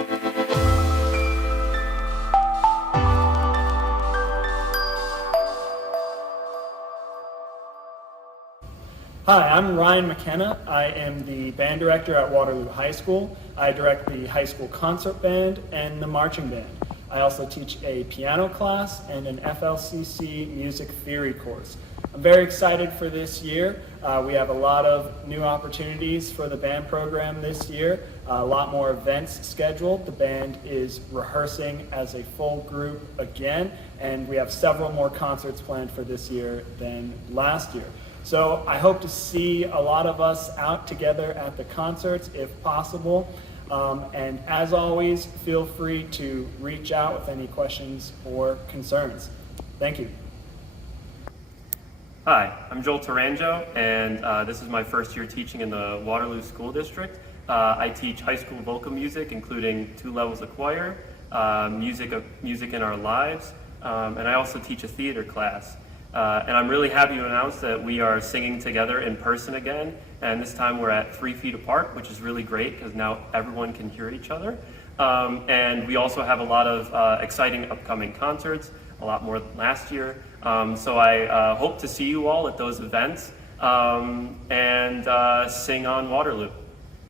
Hi, I'm Ryan McKenna. I am the band director at Waterloo High School. I direct the high school concert band and the marching band. I also teach a piano class and an FLCC music theory course. I'm very excited for this year. We have a lot of new opportunities for the band program this year, a lot more events scheduled. The band is rehearsing as a full group again, and we have several more concerts planned for this year than last year. So I hope to see a lot of us out together at the concerts if possible. And as always, feel free to reach out with any questions or concerns. Thank you. Hi, I'm Joel Taranjo, and this is my first year teaching in the Waterloo School District. I teach high school vocal music, including 2 levels of choir, music in our lives, and I also teach a theater class. And I'm really happy to announce that we are singing together in person again, and this time we're at 3 feet apart, which is really great because now everyone can hear each other. And we also have a lot of exciting upcoming concerts, a lot more than last year. So I hope to see you all at those events and sing on Waterloo.